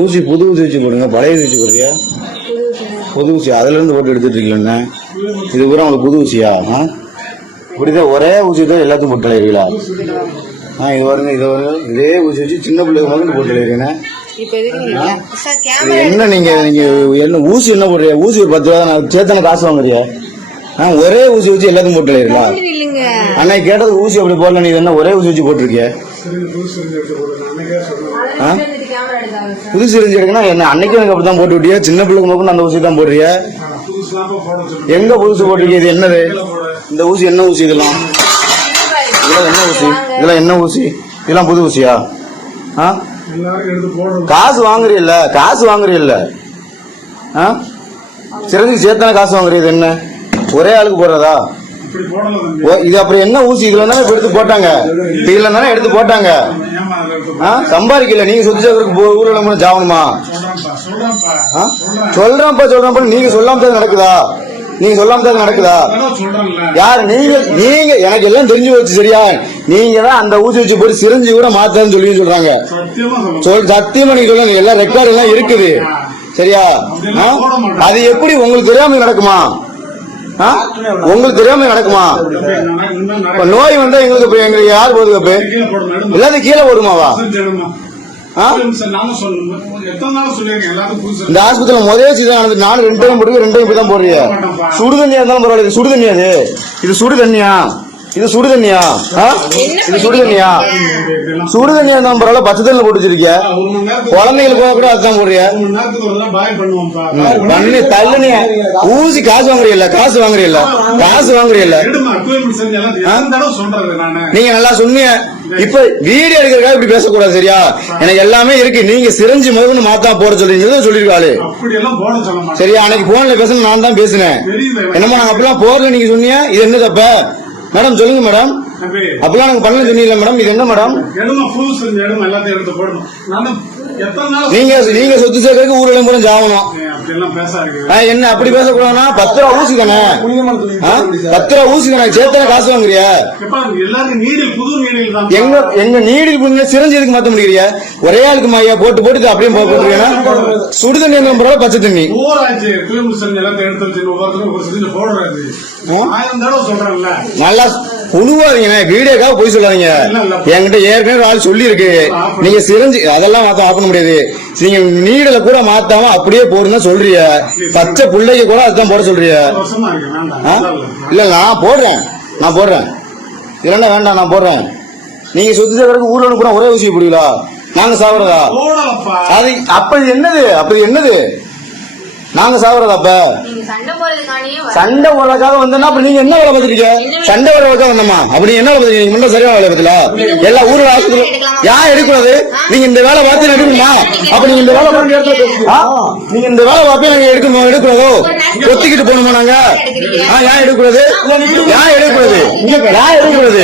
ஊசி புது ஊசி வச்சு போடுங்க, பழைய ஊசி போடுறியா? புது ஊசி அதுலேருந்து போட்டு எடுத்துட்டு இருக்கீங்களா? இது கூட உங்களுக்கு புது ஊசியா? இப்படிதான் ஒரே ஊசி தான் எல்லாத்தையும் போட்டு தலைவீங்களா? இது வருங்க, இது வருங்க, இதே ஊசி வச்சு சின்ன பிள்ளைங்க மட்டும் போட்டு தலைவீங்க. என்ன நீங்க என்ன ஊசி என்ன போடுறியா? ஊசி ஒரு 10 ரூபா தான் சேத்தனை காசு வாங்குறியா? ஒரே ஊசி வச்சு எல்லாத்தையும் போட்டு தலைவீங்களா? அன்னைக்கு கேட்டது ஊசி அப்படி போடல, நீ என்ன ஒரே ஊசி வச்சு போட்டிருக்கிய? புது சிரிஞ்சு எடுக்கனா என்ன? அன்னைக்கு எனக்கு அப்படிதான் போட்டு விட்டியா? சின்ன பிள்ளைக்கு மட்டும் அந்த ஊசி தான் போடுறியா? எங்க புதுசு போட்டிருக்கீங்க? இது என்னது? இந்த ஊசி என்ன ஊசி? இதெல்லாம் என்ன ஊசி? இதெல்லாம் என்ன ஊசி? இதெல்லாம் புது ஊசியா? காசு வாங்குறீல்ல? காசு வாங்குறீல்ல? சிறந்துக்கு சேர்த்தான காசு வாங்குறது என்ன? ஒரே ஆளுக்கு போடுறதா இது? அப்புறம் என்ன ஊசி? இதுல தானே எடுத்து போட்டாங்க, இதுல தானே எடுத்து போட்டாங்க. சம்பாதிக்கல நீங்க சொத்து சேர்க்கறதுக்கு ஊர்ல ஜாவணுமா? சொல்றப்ப நீங்க சொல்லாம நடக்குதா? நீங்க சொல்லாம நடக்குதா? யாரு நீங்க? நீங்க எனக்கு எல்லாம் தெரிஞ்சு வச்சு சரியா? நீங்க தான் அந்த ஊசி வச்சு போட்டு சிரிஞ்சு கூட மாத்தான்னு சொல்லி சொல்றாங்க. சத்தியமா நீங்க சொல்லுங்க, எல்லாம் ரெக்கார்டு எல்லாம் இருக்குது சரியா? அது எப்படி உங்களுக்கு தெரியாம நடக்குமா? உங்களுக்கு தெரியாம நடக்குமா? நோய் வந்தா எங்களுக்கு யார் பாதுகாப்பு? எல்லாத்தையும் கீழே போடுமாவா? இந்த ஆஸ்பத்திரி முதலே சீதான் நானும் 2 டைம் போட்டு 2 டைம் தான் போடுறீங்க. சுடு தண்ணியா இருந்தாலும் பரவாயில்ல. சுடு தண்ணியா? இது சுடு தண்ணியா? இது சுடு தண்ணியா? இது சுடு தண்ணியா? சுடு தண்ணியா இருந்தாலும் பரவாயில்ல, பச்சை தண்ணில போட்டு வச்சிருக்கிய. குழந்தைங்களுக்கு கூட அதுதான் போடுறியா? பண்ணி தள்ளுனிய ஊசி காசு வாங்குறீல்ல? காசு வாங்குறீல்ல? காசு வாங்குறீல்ல? நீங்க நல்லா சொன்னீங்க. இப்ப வீடியோ எடுக்கிறதுக்காக இப்படி பேசக்கூடாது சரியா? எனக்கு எல்லாமே இருக்கு. நீங்க சிரிஞ்சு முதல்ல மாத்தா போட சொல்றீங்க சொல்லிருக்காளு சரியா? அன்னைக்கு போன்ல பேசணும், நான் தான் பேசினேன். என்னமோ நாங்க அப்படிலாம் போடல நீங்க சொன்னீங்க. இது என்ன தப்ப மேடம்? சொல்லுங்க மேடம். அப்பெல்லாம் நாங்க பண்ணல சொன்னீங்களா மேடம்? இது என்ன மேடம்? நீங்க சொத்து சேர்க்கறதுக்கு ஊர்ல பூரா ஜாவணும். என்ன அப்படி பேசக்கூடாதுன்னா 10 ரூபா ஊசி தானே? 10 ரூபா ஊசி தானே? சேர்த்தானே காசு வாங்குறியா? எங்க நீடில் சிரஞ்சதுக்கு மாத்த முடியறியா? ஒரே ஆளுக்கு மாயா போட்டு போட்டு அப்படியே போட்டுருக்கேன்னா சுடு தண்ணி பரவாயில்ல, பச்சை தண்ணி நல்லா புழுவாதீங்க. வீடியோக்காக போய் சொல்லாதீங்க. என்கிட்ட ஏற்கனவே ஆள் சொல்லி இருக்கு. நீங்க சிரஞ்சு அதெல்லாம் மாத்த ஆப்ப முடியாது. நீங்க நீடல கூட மாத்தாம அப்படியே போடுங்க சொல்றிய. பச்சை பிள்ளைக்கு கூட அதுதான் போட சொல்றிய. இல்ல நான் போடுறேன், நான் போடுறேன். இல்லன்னா வேண்டாம், நான் போடுறேன். நீங்க சொத்து சேர்க்கறதுக்கு ஊர்ல கூட ஒரே ஊசி போடுவீங்களா? நாங்க சாப்பிடுறதா? அது அப்படி என்னது? அப்படி என்னது? நாங்க சாப்பிடுறதா? அப்ப சண்டை போடுறதுக்காக வந்தோம்னா அப்ப நீங்க என்ன வேலை பார்த்துருக்கீங்க? சண்டை போடுறதுக்காக வந்தோமா? அப்படி என்ன வேலை பார்த்துருக்கீங்க? முன்ன சரியான வேலை பார்த்துல எல்லா ஊர்ல ஆஸ்பத்திரி யார் எடுக்கூடாது? நீங்க இந்த வேலை பார்த்து எடுக்கணுமா? அப்ப நீங்க இந்த வேலை நீங்க இந்த வேலை பார்த்து நாங்க எடுக்கணும், எடுக்கூடாதோ? ஒத்திக்கிட்டு போகணுமா நாங்க? ஏன் எடுக்கூடாது? ஏன் எடுக்கூடாது? ஏன் எடுக்கூடாது?